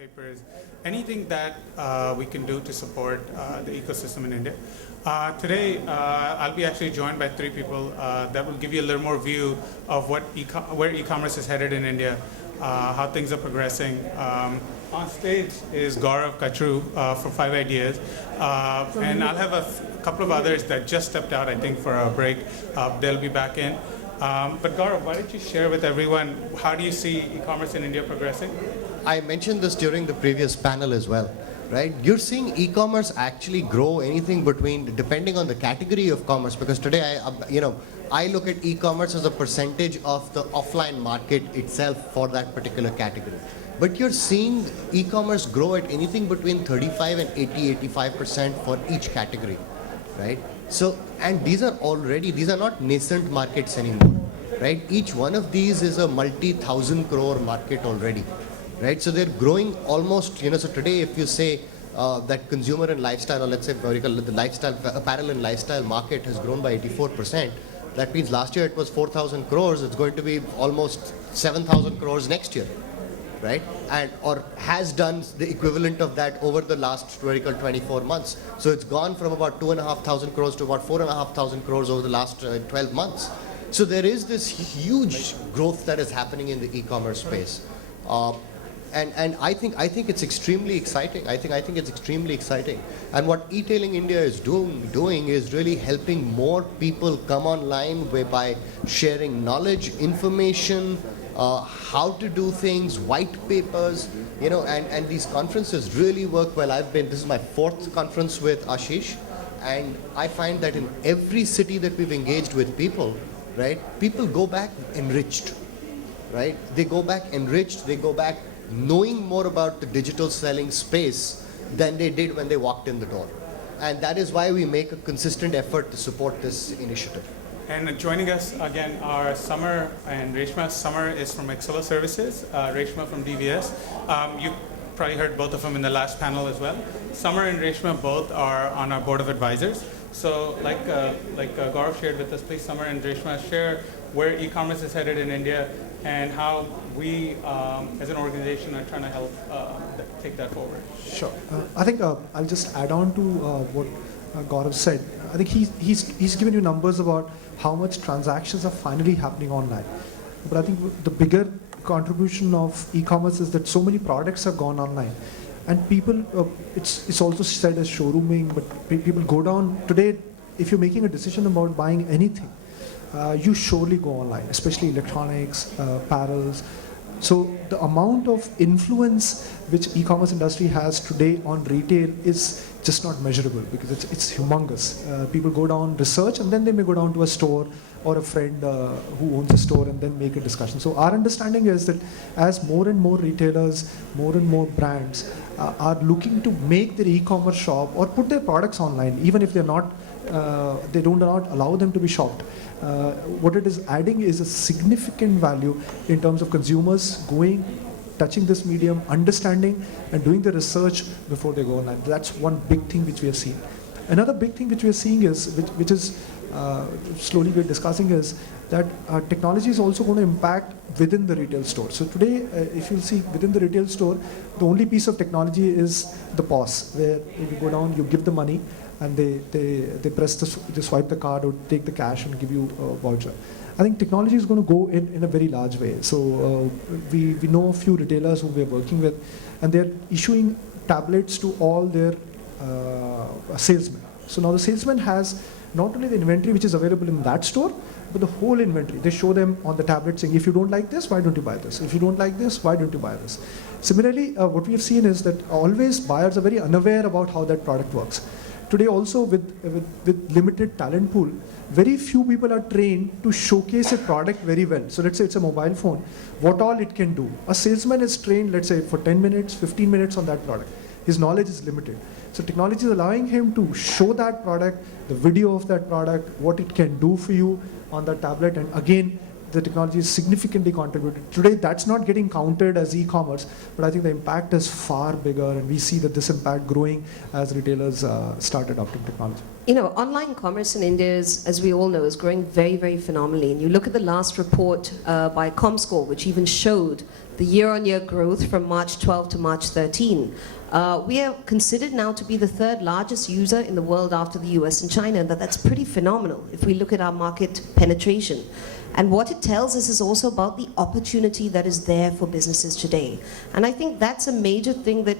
papers, anything that we can do to support the ecosystem in India. Today, I'll be actually joined by three people that will give you a little more view of where e-commerce is headed in India, how things are progressing. On stage is Gaurav Kachru for 5 Ideas, and I'll have a couple of others that just stepped out, I think, for a break. They'll be back in. But Gaurav, why don't you share with everyone, how do you see e-commerce in India progressing? I mentioned this during the previous panel as well, right? You're seeing e-commerce actually grow anything between, depending on the category of commerce, because today I look at e-commerce as a percentage of the offline market itself for that particular category. But you're seeing e-commerce grow at anything between 35 and 85% for each category, right? So, and these are not nascent markets anymore, right? Each one of these is a multi-thousand crore market already, right? So they're growing almost, so today if you say that consumer and lifestyle, or let's say the lifestyle, apparel and lifestyle market has grown by 84%, that means last year it was 4,000 crores, it's going to be almost 7,000 crores next year, right? Or has done the equivalent of that over the last 24 months. So it's gone from about 2,500 crores to about 4,500 crores over the last 12 months. So there is this huge growth that is happening in the e-commerce space. And I think it's extremely exciting. I think it's extremely exciting. And what eTailing India is doing is really helping more people come online by sharing knowledge, information, how to do things, white papers, and these conferences really work well. This is my 4th conference with Ashish, and I find that in every city that we've engaged with people, right, people go back enriched, right? They go back enriched, they go back knowing more about the digital selling space than they did when they walked in the door. And that is why we make a consistent effort to support this initiative. And joining us again are Summer and Reshma. Summer is from Excella Services, Reshma from DVS. You probably heard both of them in the last panel as well. Summer and Reshma both are on our board of advisors. So like Gaurav shared with us, please Summer and Reshma share where e-commerce is headed in India and how we as an organization are trying to help take that forward. Sure. I think I'll just add on to what Gaurav said. I think he's given you numbers about how much transactions are finally happening online. But I think the bigger contribution of e-commerce is that so many products have gone online. And people, it's also said as showrooming, but people go down. Today, if you're making a decision about buying anything, you surely go online, especially electronics, apparels. So the amount of influence which e-commerce industry has today on retail is just not measurable because it's humongous. People go down, research, and then they may go down to a store or a friend who owns a store and then make a discussion. So our understanding is that as more and more retailers, more and more brands are looking to make their e-commerce shop or put their products online, even if they're not, they do not allow them to be shopped. What it is adding is a significant value in terms of consumers going, touching this medium, understanding and doing the research before they go online. That's one big thing which we have seen. Another big thing which we are seeing is, which is slowly we're discussing, is that technology is also going to impact within the retail store. So today, if you'll see within the retail store, the only piece of technology is the POS, where if you go down, you give the money, and they press they swipe the card or take the cash and give you a voucher. I think technology is going to go in a very large way. So we know a few retailers who we're working with, and they're issuing tablets to all their salesmen. So now the salesman has not only the inventory which is available in that store, but the whole inventory. They show them on the tablet saying, if you don't like this, why don't you buy this? If you don't like this, why don't you buy this? Similarly, what we have seen is that always buyers are very unaware about how that product works. Today also with limited talent pool, very few people are trained to showcase a product very well. So let's say it's a mobile phone, what all it can do. A salesman is trained, let's say for 10 minutes, 15 minutes on that product. His knowledge is limited. So technology is allowing him to show that product, the video of that product, what it can do for you on that tablet. And again, the technology is significantly contributed. Today, that's not getting counted as e-commerce, but I think the impact is far bigger, and we see that this impact growing as retailers start adopting technology. Online commerce in India is, as we all know, is growing very, very phenomenally. And you look at the last report by Comscore, which even showed the year-on-year growth from March 12 to March 13. We are considered now to be the third largest user in the world after the US and China, and that's pretty phenomenal if we look at our market penetration. And what it tells us is also about the opportunity that is there for businesses today. And I think that's a major thing that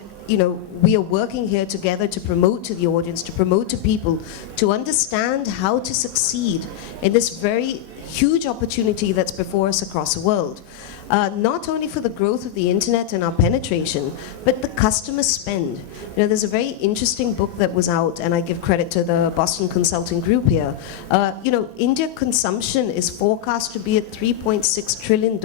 we are working here together to promote to the audience, to promote to people, to understand how to succeed in this very huge opportunity that's before us across the world. Not only for the growth of the internet and our penetration, but the customer spend. There's a very interesting book that was out, and I give credit to the Boston Consulting Group here. India consumption is forecast to be at $3.6 trillion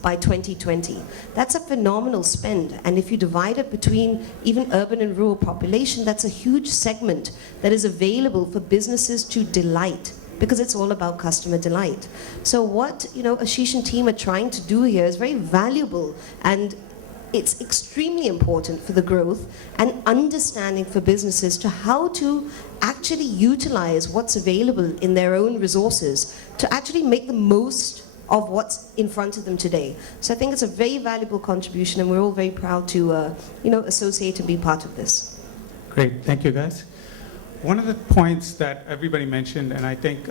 by 2020. That's a phenomenal spend, and if you divide it between even urban and rural population, that's a huge segment that is available for businesses to delight, because it's all about customer delight. So what Ashish and team are trying to do here is very valuable, and it's extremely important for the growth and understanding for businesses to how to actually utilize what's available in their own resources to actually make the most of what's in front of them today. So I think it's a very valuable contribution, and we're all very proud to associate and be part of this. Great, thank you guys. One of the points that everybody mentioned, and I think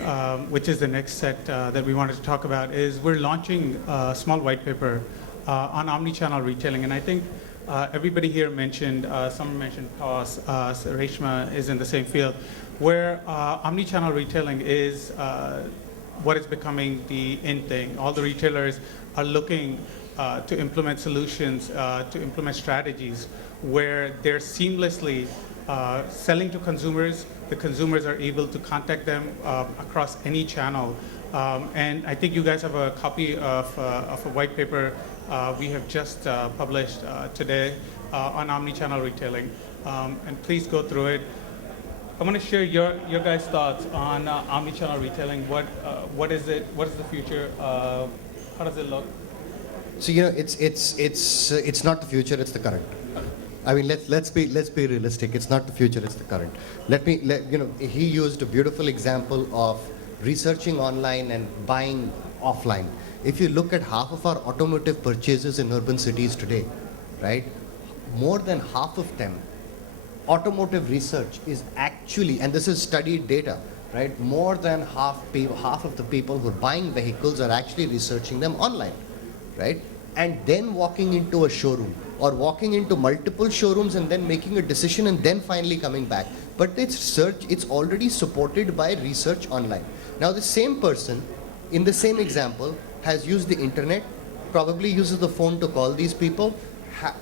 which is the next set that we wanted to talk about, is we're launching a small white paper on omnichannel retailing. And I think everybody here mentioned, someone mentioned POS, Reshma is in the same field, where omnichannel retailing is what is becoming the in thing. All the retailers are looking to implement solutions, to implement strategies where they're seamlessly selling to consumers. The consumers are able to contact them across any channel. And I think you guys have a copy of a white paper we have just published today on omnichannel retailing. And please go through it. I want to share your guys' thoughts on omnichannel retailing. What is it? What is the future? How does it look? So it's not the future, it's the current. I mean, let's be realistic. It's not the future, it's the current. He used a beautiful example of researching online and buying offline. If you look at half of our automotive purchases in urban cities today, right, more than half of them, automotive research is actually, and this is studied data, right, more than half of the people who are buying vehicles are actually researching them online, right, and then walking into a showroom or walking into multiple showrooms and then making a decision and then finally coming back. But it's already supported by research online. Now the same person in the same example has used the internet, probably uses the phone to call these people,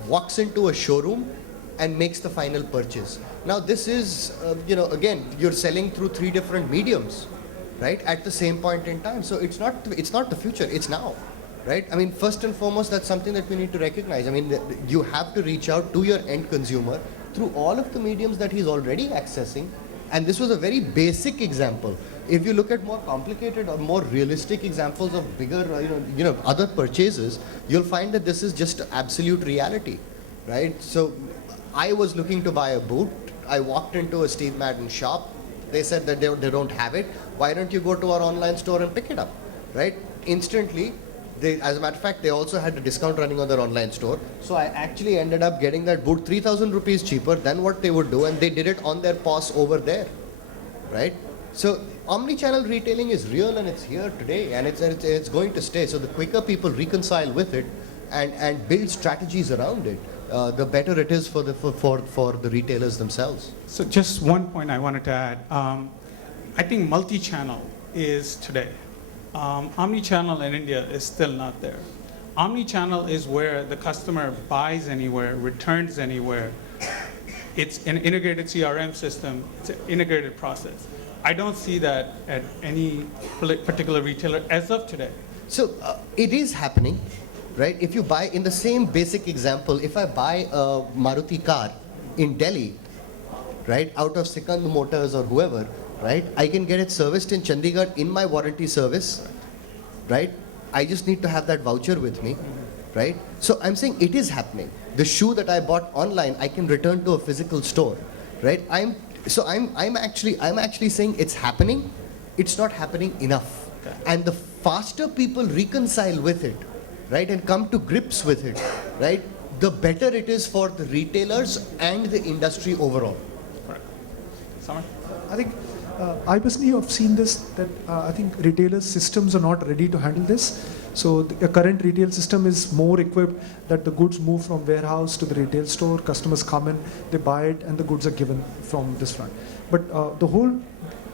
walks into a showroom and makes the final purchase. Now this is, again, you're selling through 3 different mediums, right, at the same point in time. So it's not the future, it's now. Right? I mean, first and foremost, that's something that we need to recognize. I mean, you have to reach out to your end consumer through all of the mediums that he's already accessing. And this was a very basic example. If you look at more complicated or more realistic examples of bigger, other purchases, you'll find that this is just absolute reality, right? So I was looking to buy a boot. I walked into a Steve Madden shop. They said that they don't have it. Why don't you go to our online store and pick it up, right? Instantly. As a matter of fact, they also had a discount running on their online store. So I actually ended up getting that boot 3,000 rupees cheaper than what they would do, and they did it on their POS over there, right? So omnichannel retailing is real and it's here today, and it's going to stay. So the quicker people reconcile with it and build strategies around it, the better it is for the retailers themselves. So just one point I wanted to add. I think multi-channel is today. Omnichannel in India is still not there. Omnichannel is where the customer buys anywhere, returns anywhere. It's an integrated CRM system. It's an integrated process. I don't see that at any particular retailer as of today. So it is happening, right? If you buy, in the same basic example, if I buy a Maruti car in Delhi, right, out of Sikand Motors or whoever, right, I can get it serviced in Chandigarh in my warranty service, right? I just need to have that voucher with me, right? So I'm saying it is happening. The shoe that I bought online, I can return to a physical store, right? So I'm actually saying it's happening. It's not happening enough. Okay. And the faster people reconcile with it, right, and come to grips with it, right, the better it is for the retailers and the industry overall. Correct. Samar? I think I personally have seen this, that I think retailers' systems are not ready to handle this. So the current retail system is more equipped that the goods move from warehouse to the retail store, customers come in, they buy it, and the goods are given from this front. But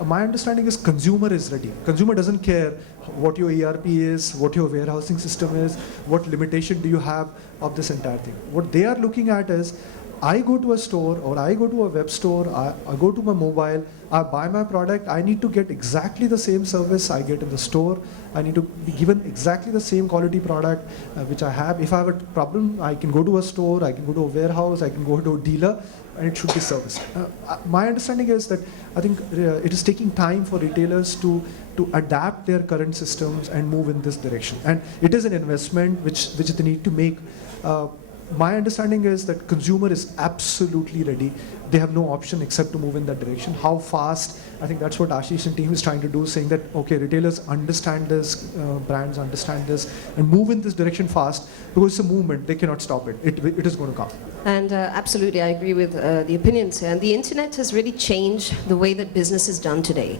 my understanding is consumer is ready. Consumer doesn't care what your ERP is, what your warehousing system is, what limitation do you have of this entire thing. What they are looking at is, I go to a store or I go to a web store, I go to my mobile, I buy my product, I need to get exactly the same service I get in the store. I need to be given exactly the same quality product which I have. If I have a problem, I can go to a store, I can go to a warehouse, I can go to a dealer, and it should be serviced. My understanding is that I think it is taking time for retailers to adapt their current systems and move in this direction. And it is an investment which they need to make. My understanding is that consumer is absolutely ready. They have no option except to move in that direction. How fast? I think that's what Ashish and team is trying to do, saying that, okay, retailers understand this, brands understand this, and move in this direction fast, because it's a movement. They cannot stop it. It is going to come. And absolutely, I agree with the opinions here. And the internet has really changed the way that business is done today.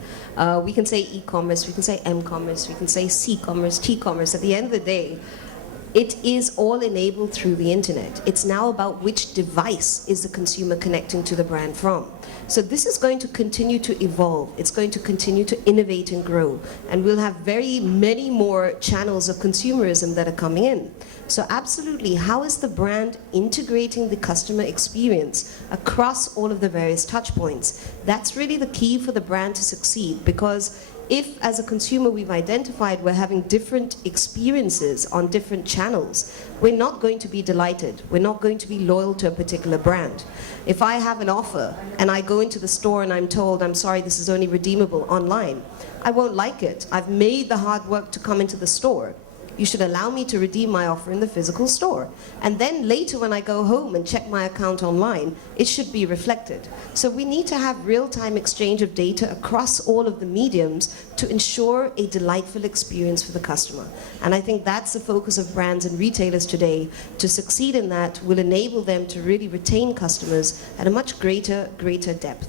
We can say e-commerce, we can say m-commerce, we can say c-commerce, t-commerce. At the end of the day, it is all enabled through the internet. It's now about which device is the consumer connecting to the brand from. So this is going to continue to evolve. It's going to continue to innovate and grow. And we'll have very many more channels of consumerism that are coming in. So absolutely, how is the brand integrating the customer experience across all of the various touch points? That's really the key for the brand to succeed, because if, as a consumer, we've identified we're having different experiences on different channels, we're not going to be delighted. We're not going to be loyal to a particular brand. If I have an offer and I go into the store and I'm told, I'm sorry, this is only redeemable online, I won't like it. I've made the hard work to come into the store. You should allow me to redeem my offer in the physical store. And then later when I go home and check my account online, it should be reflected. So we need to have real-time exchange of data across all of the mediums to ensure a delightful experience for the customer. And I think that's the focus of brands and retailers today. To succeed in that will enable them to really retain customers at a much greater depth.